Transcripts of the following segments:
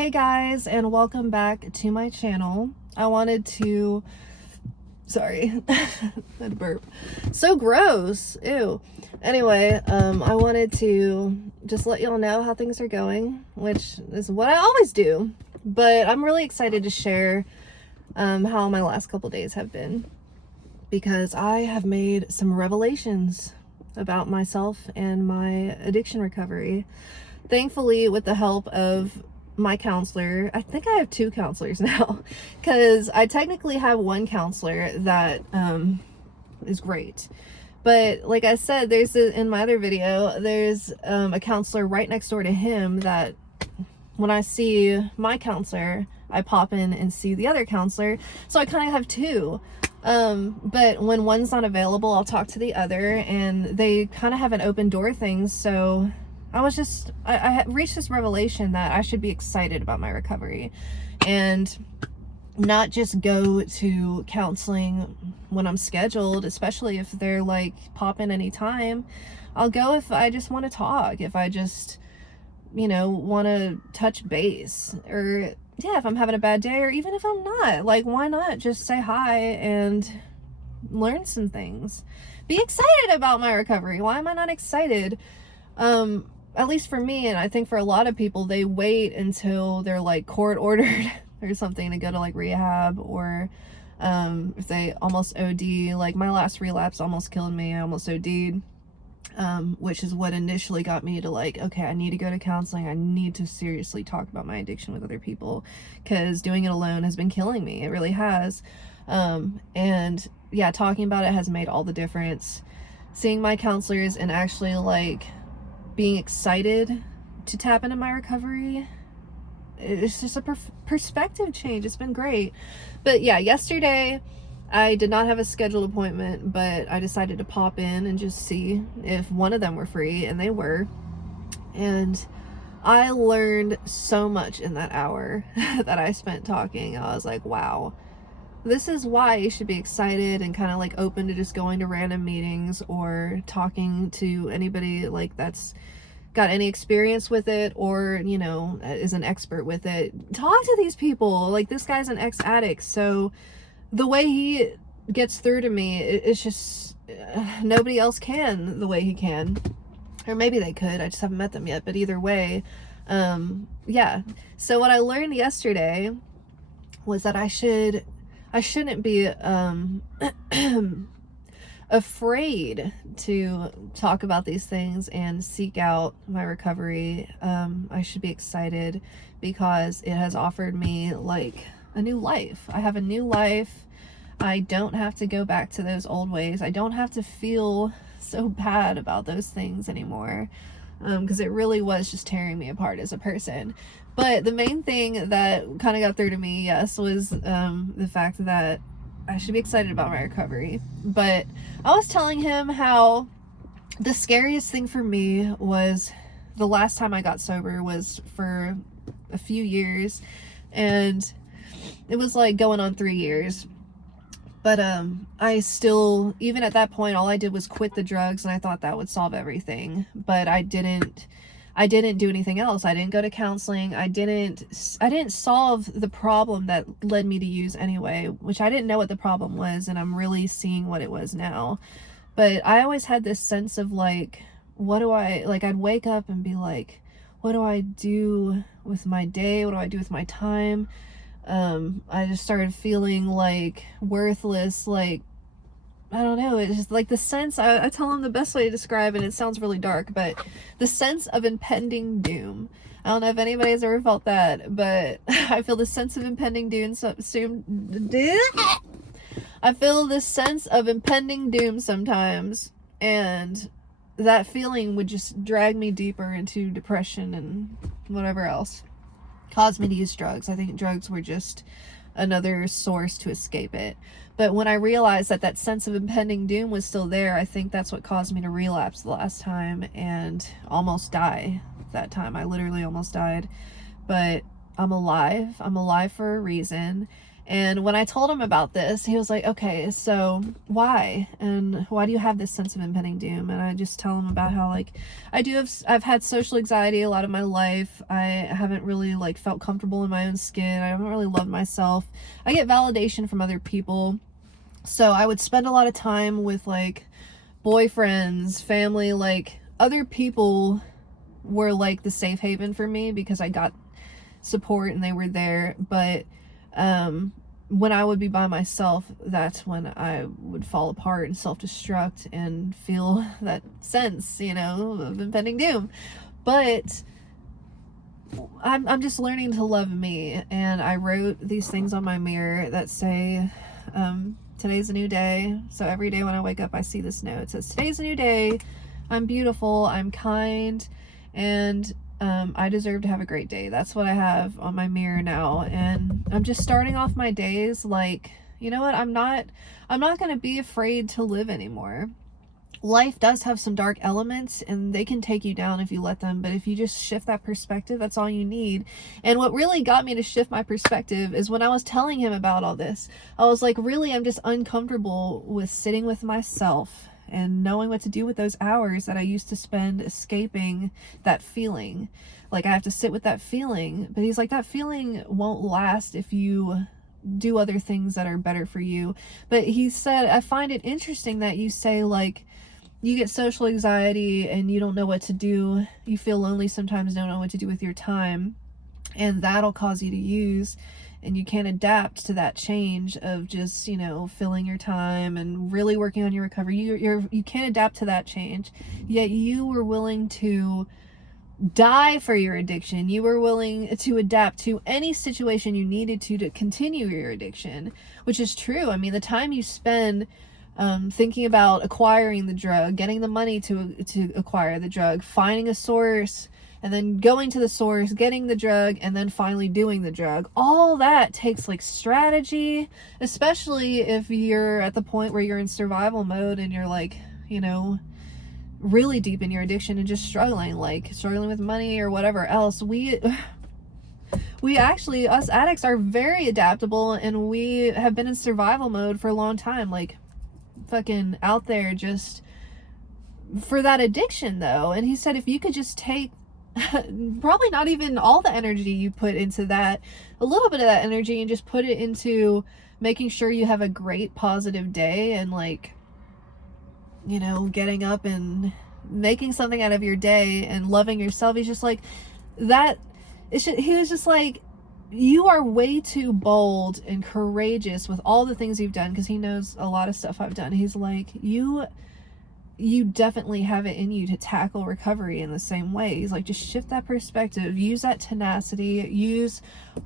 Hey guys, and welcome back to my channel. I wanted to, sorry, that burp. So gross, ew. Anyway, I wanted to just let y'all know how things are going, which is what I always do. But I'm really excited to share how my last couple days have been, because I have made some revelations about myself and my addiction recovery. Thankfully, with the help of my counselor. I think I have 2 counselors now, because I technically have one counselor that is great. But like I said, in my other video, there's a counselor right next door to him that when I see my counselor, I pop in and see the other counselor. So I kind of have 2. But when one's not available, I'll talk to the other, and they kind of have an open door thing. So I reached this revelation that I should be excited about my recovery and not just go to counseling when I'm scheduled, especially if they're like pop in anytime. I'll go if I just want to talk, if I just, want to touch base, or yeah, if I'm having a bad day, or even if I'm not, like, why not just say hi and learn some things, be excited about my recovery. Why am I not excited? At least for me, and I think for a lot of people, they wait until they're like court ordered or something to go to like rehab, or if they almost OD. Like my last relapse almost killed me. I almost OD'd, which is what initially got me to like, okay, I need to go to counseling. I need to seriously talk about my addiction with other people, because doing it alone has been killing me. It really has. And yeah, talking about it has made all the difference. Seeing my counselors and actually like being excited to tap into my recovery, it's just a perspective change. It's been great. But yeah, yesterday I did not have a scheduled appointment, but I decided to pop in and just see if one of them were free, and they were. And I learned so much in that hour that I spent talking. I was like, wow, this is why you should be excited and kind of like open to just going to random meetings or talking to anybody like that's got any experience with it, or is an expert with it. Talk to these people. Like, this guy's an ex-addict, so the way he gets through to me, it's just nobody else can the way he can. Or maybe they could, I just haven't met them yet. But either way, yeah. So what I learned yesterday was that I shouldn't be afraid to talk about these things and seek out my recovery. I should be excited because it has offered me like a new life. I have a new life. I don't have to go back to those old ways. I don't have to feel so bad about those things anymore, because it really was just tearing me apart as a person. But the main thing that kind of got through to me, yes, was the fact that I should be excited about my recovery. But I was telling him how the scariest thing for me was the last time I got sober was for a few years, and it was like going on 3 years. But I still, even at that point, all I did was quit the drugs, and I thought that would solve everything. But I didn't do anything else. I didn't go to counseling. I didn't solve the problem that led me to use anyway, which I didn't know what the problem was, and I'm really seeing what it was now. But I always had this sense of like, I'd wake up and be like, what do I do with my day? What do I do with my time? I just started feeling like worthless, like, I don't know, it's just like the sense, I tell him the best way to describe it, it sounds really dark, but the sense of impending doom. I don't know if anybody's ever felt that, but I feel the sense of impending doom I feel this sense of impending doom sometimes, and that feeling would just drag me deeper into depression and whatever else. Caused me to use drugs. I think drugs were just another source to escape it. But when I realized that that sense of impending doom was still there, I think that's what caused me to relapse the last time and almost die that time. I literally almost died. But I'm alive. I'm alive for a reason. And when I told him about this, he was like, okay, so why? And why do you have this sense of impending doom? And I just tell him about how, like, I've had social anxiety a lot of my life. I haven't really, like, felt comfortable in my own skin. I haven't really loved myself. I get validation from other people. So I would spend a lot of time with, like, boyfriends, family, like, other people were, like, the safe haven for me because I got support and they were there. But when I would be by myself, that's when I would fall apart and self-destruct and feel that sense, you know, of impending doom. But I'm just learning to love me, and I wrote these things on my mirror that say, today's a new day. So every day when I wake up, I see this note. It says, today's a new day. I'm beautiful. I'm kind. And I deserve to have a great day. That's what I have on my mirror now. And I'm just starting off my days like, you know what? I'm not going to be afraid to live anymore. Life does have some dark elements and they can take you down if you let them. But if you just shift that perspective, that's all you need. And what really got me to shift my perspective is when I was telling him about all this, I was like, really, I'm just uncomfortable with sitting with myself and knowing what to do with those hours that I used to spend escaping that feeling. Like, I have to sit with that feeling. But he's like, that feeling won't last if you do other things that are better for you. But he said, I find it interesting that you say, like, you get social anxiety and you don't know what to do. You feel lonely sometimes, don't know what to do with your time. And that'll cause you to use, and you can't adapt to that change of just, you know, filling your time and really working on your recovery. You can't adapt to that change. Yet you were willing to die for your addiction. You were willing to adapt to any situation you needed to continue your addiction, which is true. I mean, the time you spend thinking about acquiring the drug, getting the money to acquire the drug, finding a source, and then going to the source, getting the drug, and then finally doing the drug. All that takes, like, strategy, especially if you're at the point where you're in survival mode and you're, like, you know, really deep in your addiction and just struggling with money or whatever else. We actually, us addicts, are very adaptable, and we have been in survival mode for a long time, like, fucking out there just for that addiction, though. And he said, if you could just take probably not even all the energy you put into that, a little bit of that energy, and just put it into making sure you have a great positive day and, like, you know, getting up and making something out of your day and loving yourself. He's just like, that he was just like, you are way too bold and courageous with all the things you've done, because he knows a lot of stuff I've done. He's like, you definitely have it in you to tackle recovery in the same way. He's like, just shift that perspective, use that tenacity, use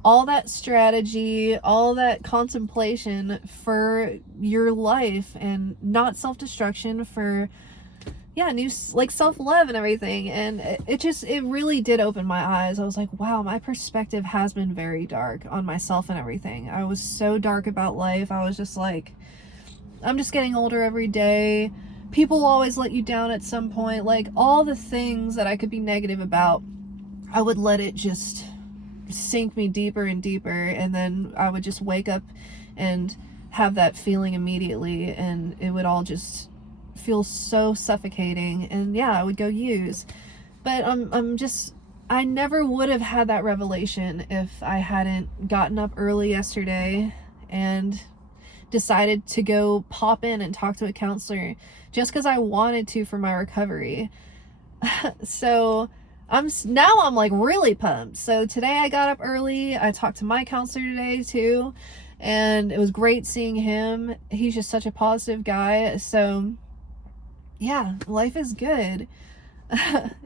all that strategy, all that contemplation for your life, and not self-destruction, for new, like, self-love and everything. And it really did open my eyes. I was like, wow, my perspective has been very dark on myself and everything. I was so dark about life. I was just like, I'm just getting older every day. People always let you down at some point. Like, all the things that I could be negative about, I would let it just sink me deeper and deeper. And then I would just wake up and have that feeling immediately. And it would all just feel so suffocating. And yeah, I would go use. But I never would have had that revelation if I hadn't gotten up early yesterday and decided to go pop in and talk to a counselor just because I wanted to for my recovery. So I'm like really pumped. So today I got up early. I talked to my counselor today too, and it was great seeing him. He's just such a positive guy. So yeah, life is good.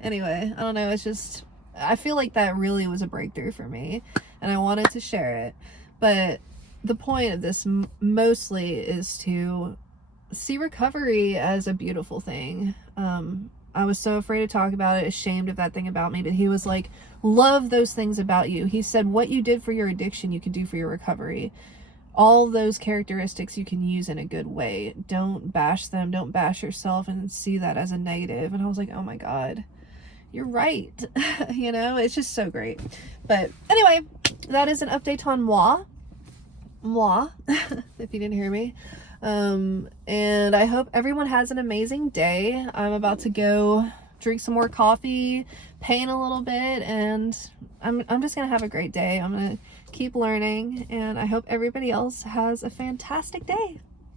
Anyway, I don't know. It's just, I feel like that really was a breakthrough for me, and I wanted to share it. But the point of this mostly is to see recovery as a beautiful thing. I was so afraid to talk about it, ashamed of that thing about me, but he was like, love those things about you. He said, what you did for your addiction, you can do for your recovery. All those characteristics you can use in a good way. Don't bash them. Don't bash yourself and see that as a negative. And I was like, oh my God, you're right. You know, it's just so great. But anyway, that is an update on moi. moi, if you didn't hear me. And I hope everyone has an amazing day. I'm about to go drink some more coffee, paint a little bit, and I'm just gonna have a great day. I'm gonna keep learning, and I hope everybody else has a fantastic day.